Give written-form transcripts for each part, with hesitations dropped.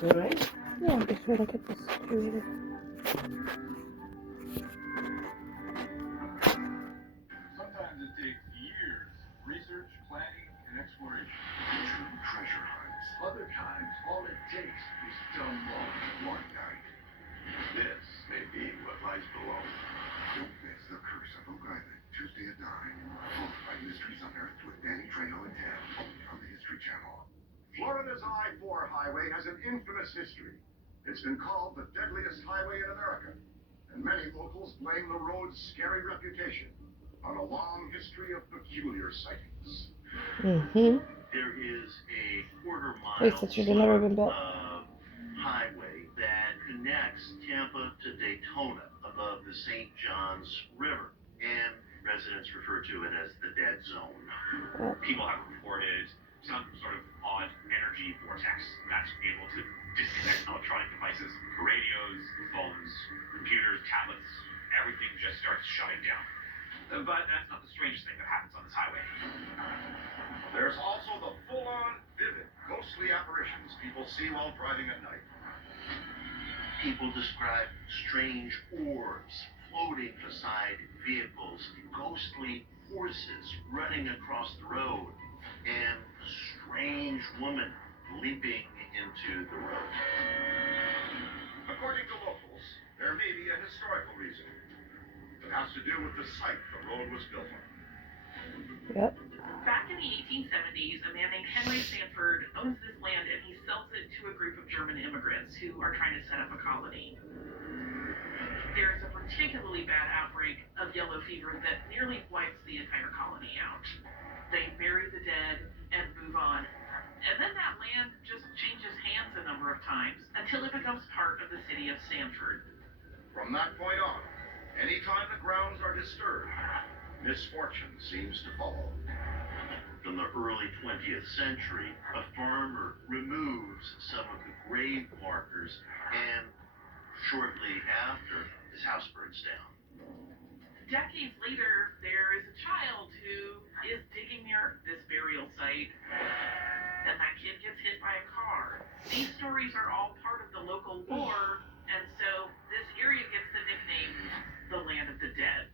You alright? Yeah, I'm just trying to get this situated. Sometimes it takes years, research, planning, and exploration. True treasure hunts. Other times, all it takes is dumb luck one night. This may be what lies below. Don't miss The Curse of Oak Island, Tuesday at 9. Followed by Mysteries Unearthed with Danny Trejo and Ted, only on the History Channel. Florida's I-4 highway has an infamous history. It's been called the deadliest highway in America, and many locals blame the road's scary reputation on a long history of peculiar sightings. Mm-hmm. There is a quarter-mile Place that should have never been built. highway that connects Tampa to Daytona above the St. Johns River, and residents refer to it as the dead zone. People have reported some sort of odd energy vortex that's able to disconnect electronic devices, radios, phones, computers, tablets, everything just starts shutting down. But that's not the strangest thing that happens on this highway. There's also the full-on, vivid, ghostly apparitions people see while driving at night. People describe strange orbs floating beside vehicles, ghostly horses running across the road, and a strange woman leaping into the road. According to locals, there may be a historical reason. It has to do with the site the road was built on. Yep. Back in the 1870s, a man named Henry Sanford owns this land and he sells it to a group of German immigrants who are trying to set up a colony. There is a particularly bad outbreak of yellow fever that nearly wipes the entire colony out. They bury the dead and move on. And then that land just changes hands a number of times until it becomes part of the city of Sanford. From that point on, anytime the grounds are disturbed, misfortune seems to follow. From the early 20th century, a farmer removes some of the grave markers, and shortly after, his house burns down. Decades later, there is a child who is digging near this burial site, and that kid gets hit by a car. These stories are all part of the local lore, and so this area gets the nickname the Land of the Dead.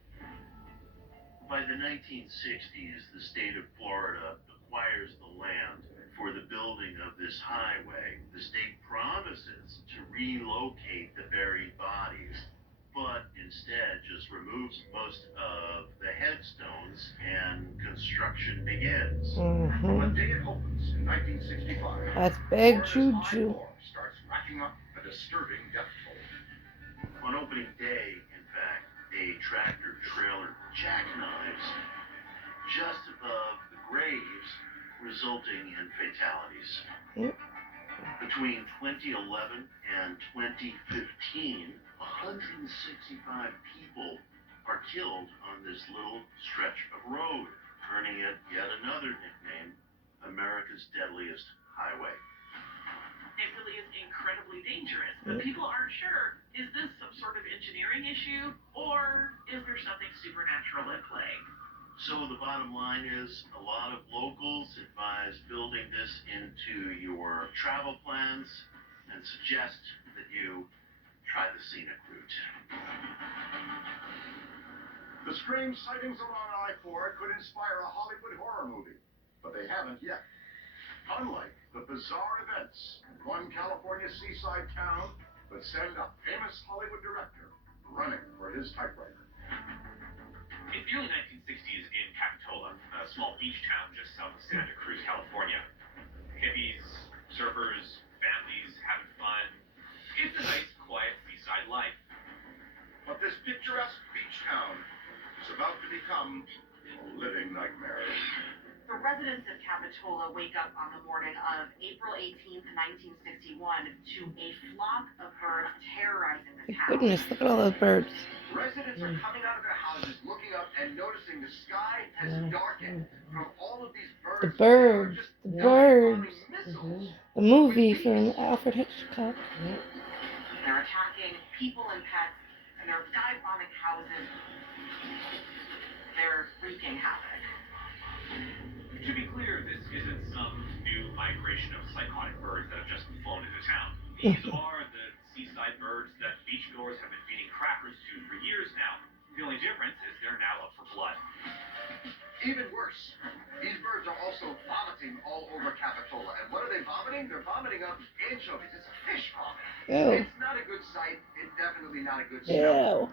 By the 1960s, the state of Florida acquires the land for the building of this highway. The state promises to relocate the buried bodies, but instead just removes most of the headstones and construction begins. Mm-hmm. The day it opens in 1965, That's big Florida's juju. I-4 starts racking up a disturbing death toll. On opening day, in fact, a tractor trailer jackknives just above the graves, resulting in fatalities. Yep. Between 2011 and 2015, 165 people are killed on this little stretch of road, earning it yet another nickname, America's Deadliest Highway. It really is incredibly dangerous, but people aren't sure, is this some sort of engineering issue, or is there something supernatural at play? So the bottom line is, a lot of locals advise building this into your travel plans and suggest that you try the scenic route. The strange sightings along I-4 could inspire a Hollywood horror movie, but they haven't yet. Unlike the bizarre events in one California seaside town that send a famous Hollywood director running for his typewriter. In the early 1960s in Capitola, a small beach town just south of Santa Cruz, California. Hippies, surfers, families having fun. It's a nice, quiet seaside life. But this picturesque beach town is about to become a living nightmare. The residents of Capitola wake up on the morning of April 18th, 1961, to a flock of birds terrorizing the town. Goodness, look at all those birds. Residents are coming out of their houses, looking up and noticing the sky has darkened from all of these birds. The birds. The birds. Missiles. The movie from Alfred Hitchcock. They're attacking people and pets, and they're dive bombing houses. They're wreaking havoc. To be clear, this isn't some new migration of psychotic birds that have just flown into town. These are the seaside birds that beachgoers have been feeding crackers to for years now. The only difference is they're now up for blood. Even worse, these birds are also vomiting all over Capitola. And what are they vomiting? They're vomiting up anchovies. It's a fish vomit. Ew. It's not a good sight. It's definitely not a good smell. Ew.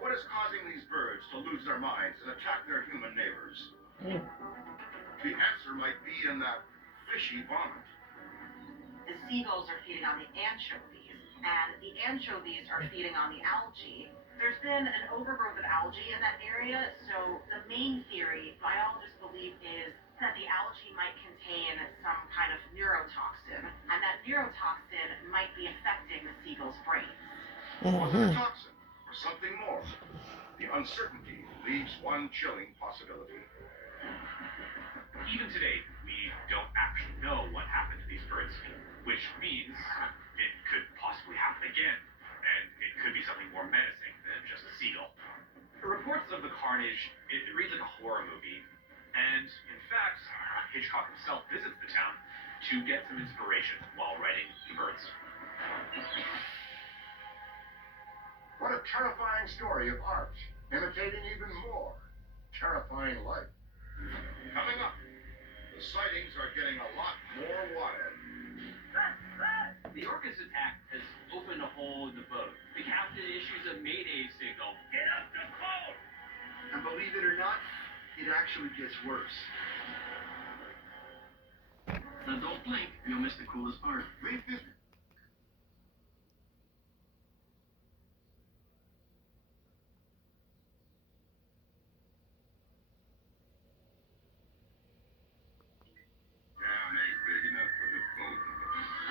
What is causing these birds to lose their minds and attack their human neighbors? The answer might be in that fishy vomit. The seagulls are feeding on the anchovies, and the anchovies are feeding on the algae. There's been an overgrowth of algae in that area, so the main theory biologists believe is that the algae might contain some kind of neurotoxin, and that neurotoxin might be affecting the seagull's brains. Was it a toxin or something more? The uncertainty leaves one chilling possibility. Even today, we don't actually know what happened to these birds, which means it could possibly happen again, and it could be something more menacing than just a seagull. The reports of the carnage, it reads like a horror movie, and in fact, Hitchcock himself visits the town to get some inspiration while writing The Birds. What a terrifying story of art, imitating even more terrifying life. Coming up, the sightings are getting a lot more wild. The Orcas attack has opened a hole in the boat. The captain issues a mayday signal. Get up to code! And believe it or not, it actually gets worse. Now don't blink, you'll miss the coolest part. Leave this.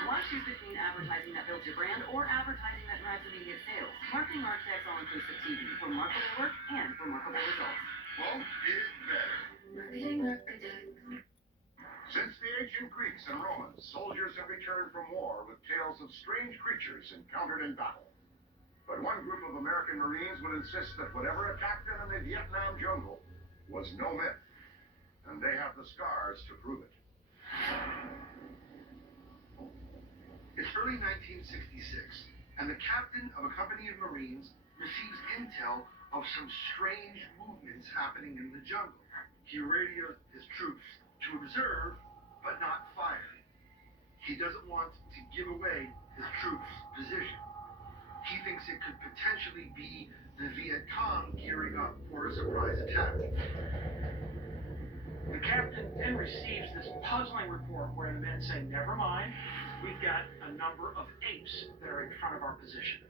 Why choose between advertising that builds your brand or advertising that drives immediate sales? Marketing Architects All-Inclusive TV. Remarkable work and remarkable results. Won't get it better. Since the ancient Greeks and Romans, soldiers have returned from war with tales of strange creatures encountered in battle. But one group of American Marines would insist that whatever attacked them in the Vietnam jungle was no myth. And they have the scars to prove it. It's early 1966, and the captain of a company of Marines receives intel of some strange movements happening in the jungle. He radios his troops to observe, but not fire. He doesn't want to give away his troops' position. He thinks it could potentially be the Viet Cong gearing up for a surprise attack. The captain then receives this puzzling report where the men say, never mind, we've got a number of apes that are in front of our position.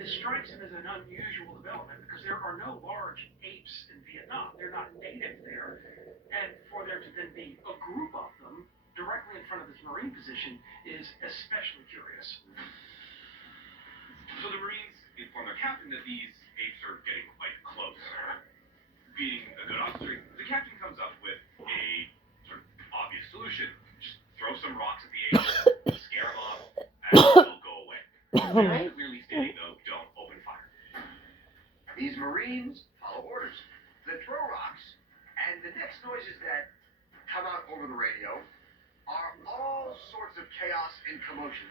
This strikes him as an unusual development because there are no large apes in Vietnam. They're not native there. And for there to then be a group of them directly in front of this Marine position is especially curious. So the Marines inform their captain that these apes are getting quite close. Being a good officer, the captain comes up with a sort of obvious solution. Just throw some rocks at the apes, scare them off, and they'll go away. Clearly stating, though, don't open fire. These Marines follow orders. They throw rocks, and the next noises that come out over the radio are all sorts of chaos and commotion.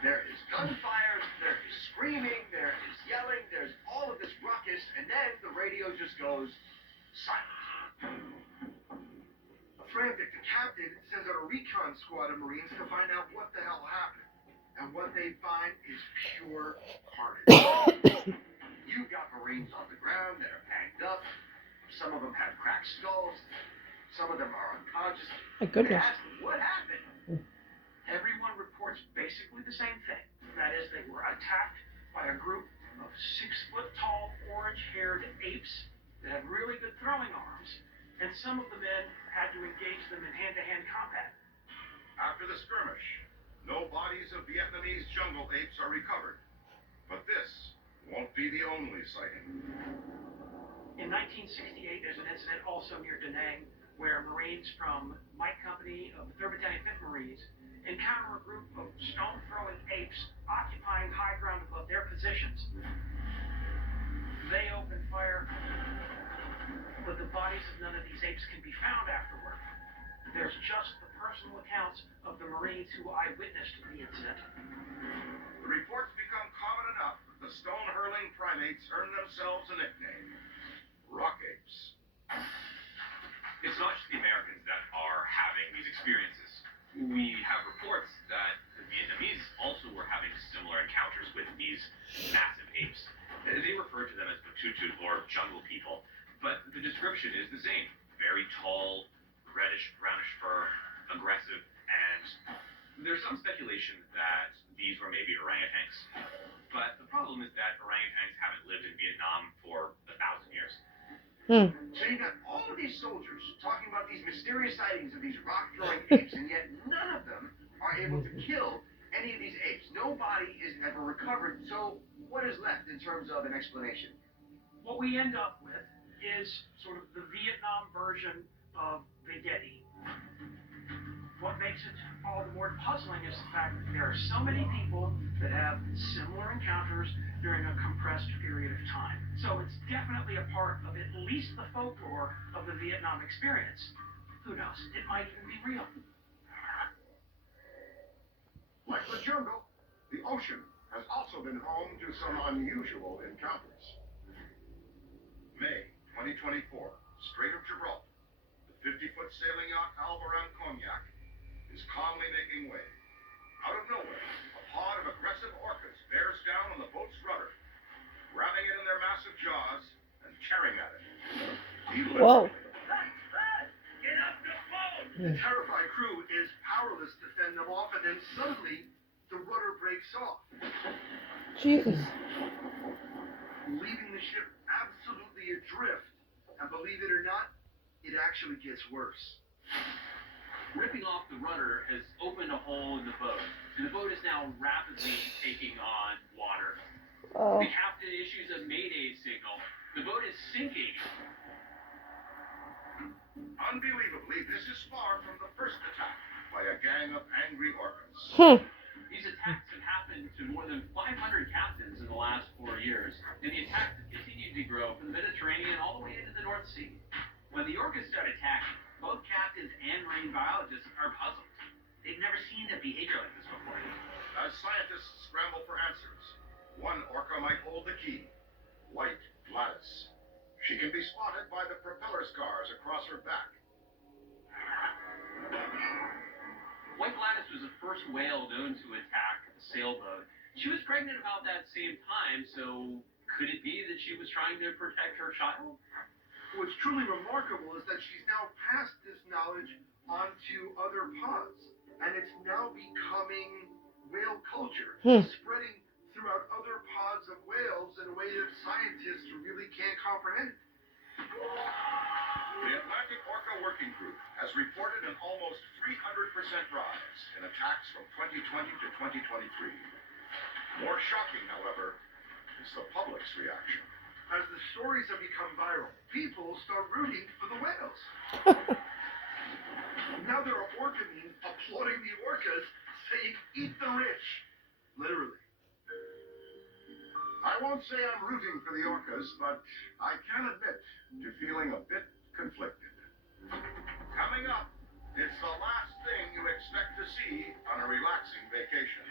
There is gunfire, there is screaming, there is yelling, there's all of this ruckus, and then the radio just goes silent. Frantic, the captain sends out a recon squad of Marines to find out what the hell happened. And what they find is pure carnage. You've got Marines on the ground that are banged up. Some of them have cracked skulls. Some of them are unconscious. My goodness. They ask them, what happened? Everyone reports basically the same thing. That is, they were attacked by a group of 6-foot-tall, orange-haired apes that have really good throwing arms, and some of the men had to engage them in hand-to-hand combat. After the skirmish, no bodies of Vietnamese jungle apes are recovered. But this won't be the only sighting. In 1968, there's an incident also near Da Nang where Marines from my company of the 3rd Battalion 5th Marines encounter a group of stone-throwing apes occupying high ground above their positions. They open fire, but the bodies of none of these apes can be found afterward. There's just the personal accounts of the Marines who eyewitnessed the incident. The reports become common enough that the stone-hurling primates earn themselves a nickname: rock apes. It's not just the Americans that are having these experiences. We have reports that the Vietnamese also were having similar encounters with these massive apes. They refer to them as Batutu, or jungle people, but the description is the same. Very tall, reddish, brownish fur, aggressive, and there's some speculation that these were maybe orangutans. But the problem is that orangutans haven't lived in Vietnam for 1,000 years. So you've got all of these soldiers talking about these mysterious sightings of these rock-throwing apes, and yet none of them are able to kill any of these apes. No body is ever recovered. So what is left in terms of an explanation? What we end up with is sort of the Vietnam version of the Yeti. What makes it all the more puzzling is the fact that there are so many people that have similar encounters during a compressed period of time. So it's definitely a part of at least the folklore of the Vietnam experience. Who knows? It might even be real. Like the jungle, the ocean has also been home to some unusual encounters. May 2024, Strait of Gibraltar. The 50-foot sailing yacht Albaran Cognac is calmly making way. Out of nowhere, a pod of aggressive orcas bears down on the boat's rudder, grabbing it in their massive jaws and tearing at it. Whoa. Get up the boat! The terrified crew is powerless to fend them off, and then suddenly the rudder breaks off, Jesus. leaving the ship absolutely adrift. And believe it or not, it actually gets worse. Ripping off the rudder has opened a hole in the boat, and the boat is now rapidly taking on water. Oh. The captain issues a mayday signal. The boat is sinking. Unbelievably, this is far from the first attack by a gang of angry orcas. These attacks have happened to more than 500 captains in the last 4 years, and the attacks have continued to grow from the Mediterranean all the way into the North Sea. When the orcas start attacking, both captains and marine biologists are puzzled. They've never seen a behavior like this before. As scientists scramble for answers, one orca might hold the key: White Gladys. She can be spotted by the propeller scars across her back. White Gladys was the first whale known to attack a sailboat. She was pregnant about that same time, so could it be that she was trying to protect her child? What's truly remarkable is that she's now passed this knowledge onto other pods, and it's now becoming whale culture, spreading throughout other pods of whales in a way that scientists really can't comprehend. The Atlantic Orca Working Group has reported an almost 300% rise in attacks from 2020 to 2023. More shocking, however, is the public's reaction. As the stories have become viral, people start rooting for the whales. Now there are orca memes applauding the orcas, saying, "Eat the rich." Literally. I won't say I'm rooting for the orcas, but I can admit to feeling a bit conflicted. Coming up, it's the last thing you expect to see on a relaxing vacation.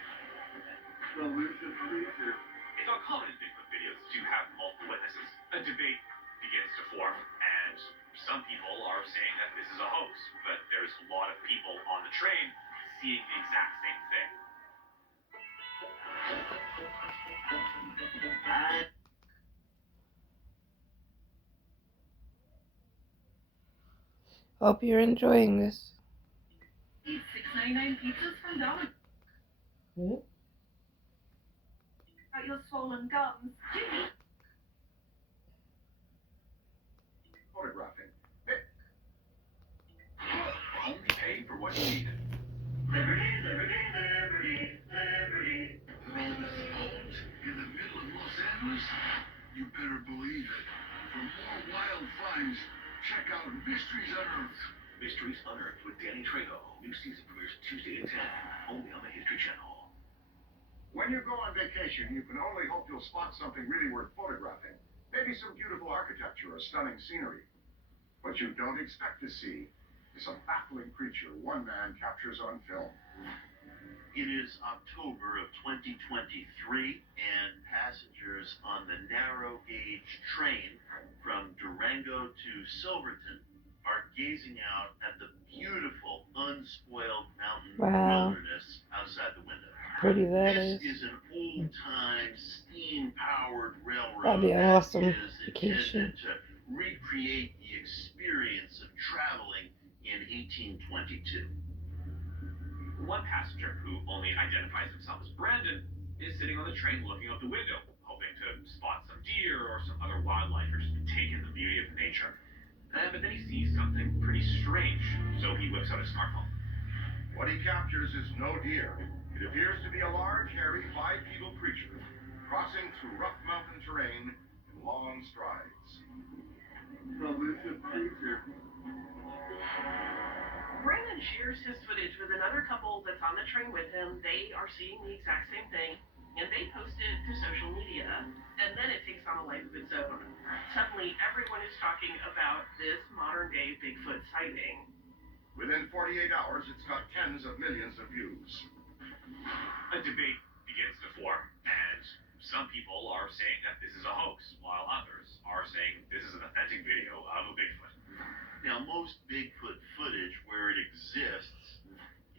It's uncommon in Bigfoot videos to have multiple witnesses. A debate begins to form, and some people are saying that this is a hoax, but there's a lot of people on the train seeing the exact same thing. Hope you're enjoying this. Eat $6.99 pizzas from Dollar. About your swollen gums. photographing. Only pay for what you need. Liberty, liberty, liberty, liberty. Wilderness homes in the middle of Los Angeles? You better believe it. For more wild finds, check out Mysteries Unearthed. Mysteries Unearthed with Danny Trejo. New season premieres Tuesday at 10, only on the History Channel. When you go on vacation, you can only hope you'll spot something really worth photographing. Maybe some beautiful architecture or stunning scenery. What you don't expect to see is a baffling creature one man captures on film. It is October of 2023, and passengers on the narrow gauge train from Durango to Silverton are gazing out at the beautiful, unspoiled mountain Wow. wilderness outside the window. Pretty that This is. is an old-time, steam-powered railroad That'd be an that awesome is vacation. intended to recreate the experience of traveling in 1822. One passenger, who only identifies himself as Brandon, is sitting on the train looking out the window, hoping to spot some deer or some other wildlife or just take in the beauty of nature. But then he sees something pretty strange, so he whips out his smartphone. What he captures is no deer. It appears to be a large, hairy, bipedal creature crossing through rough mountain terrain in long strides. Brandon shares his footage with another couple that's on the train with him. They are seeing the exact same thing, and they post it to social media. And then it takes on a life of its own. Suddenly, everyone is talking about this modern-day Bigfoot sighting. Within 48 hours, it's got tens of millions of views. A debate begins to form, and some people are saying that this is a hoax, while others are saying this is an authentic video of a Bigfoot. Now, most Bigfoot footage where it exists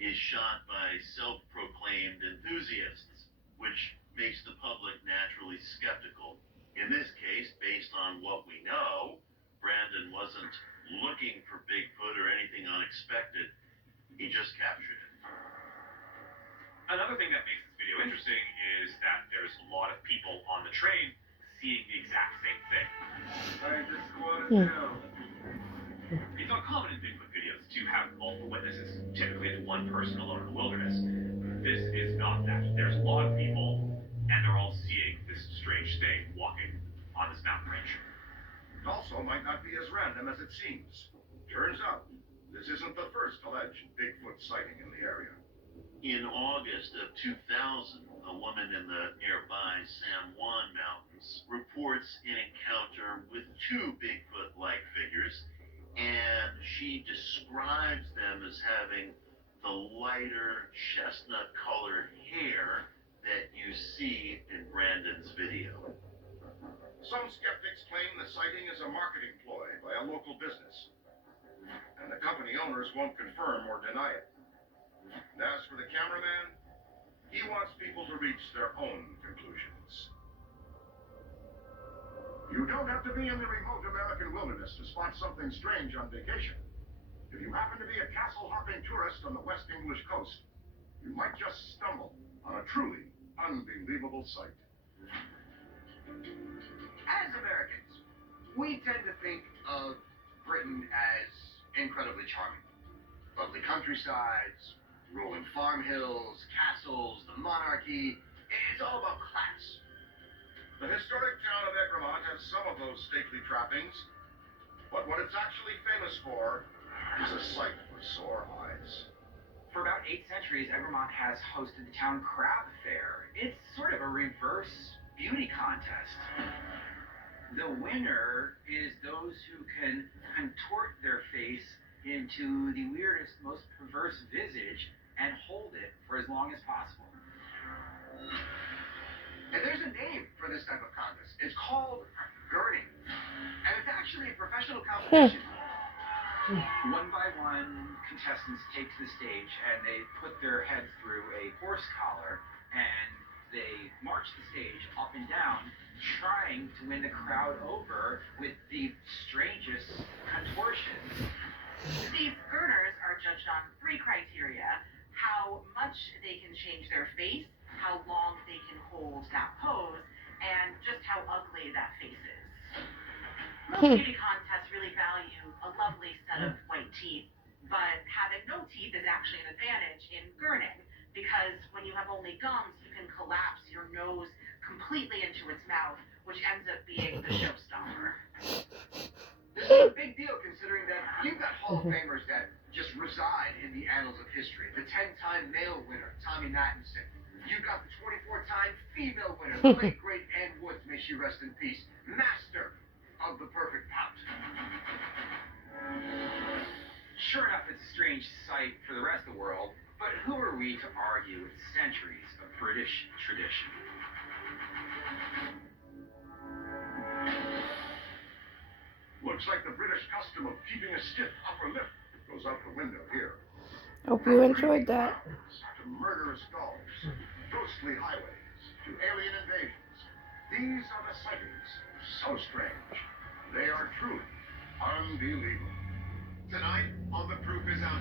is shot by self-proclaimed enthusiasts, which makes the public naturally skeptical. In this case, based on what we know, Brandon wasn't looking for Bigfoot or anything unexpected. He just captured it. Another thing that makes this video interesting is that there's a lot of people on the train seeing the exact same thing. It's not common in Bigfoot videos to have multiple witnesses. Typically, it's one person alone in the wilderness. This is not that. There's a lot of people, and they're all seeing this strange thing walking on this mountain range. It also might not be as random as it seems. Turns out, this isn't the first alleged Bigfoot sighting in the area. In August of 2000, a woman in the nearby San Juan Mountains reports an encounter with two Bigfoot-like figures, and she describes them as having the lighter chestnut-colored hair that you see in Brandon's video. Some skeptics claim the sighting is a marketing ploy by a local business, and the company owners won't confirm or deny it. And as for the cameraman, he wants people to reach their own conclusions. You don't have to be in the remote American wilderness to spot something strange on vacation. If you happen to be a castle-hopping tourist on the West English coast, you might just stumble on a truly unbelievable sight. As Americans, we tend to think of Britain as incredibly charming. Lovely countrysides, rolling farm hills, castles, the monarchy. It's all about class. The historic town of Egremont has some of those stately trappings, but what it's actually famous for is a sight for sore eyes. For about 8 centuries, Egremont has hosted the town crab fair. It's sort of a reverse beauty contest. The winner is those who can contort their face into the weirdest, most perverse visage and hold it for as long as possible. And there's a name for this type of contest. It's called girding. And it's actually a professional competition. One by one, contestants take to the stage and they put their heads through a horse collar and they march the stage up and down, trying to win the crowd over with the strangest contortions. These girders are judged on 3 criteria: how much they can change their face, how long they can hold that pose, and just how ugly that face is. Most beauty contests really value lovely set of white teeth, but having no teeth is actually an advantage in gurning, because when you have only gums, you can collapse your nose completely into its mouth, which ends up being the showstopper. This is a big deal considering that you've got Hall of Famers that just reside in the annals of history. The 10-time male winner, Tommy Mattinson. You've got the 24-time female winner, the late great Ann Woods, may she rest in peace, master of the perfect pout. Sure enough, it's a strange sight for the rest of the world, but who are we to argue with centuries of British tradition? Looks like the British custom of keeping a stiff upper lip goes out the window here. Hope you enjoyed that. To murderous gulls, ghostly highways, to alien invasions. These are the sightings, so strange, they are truly unbelievable. Tonight on The Proof Is Out.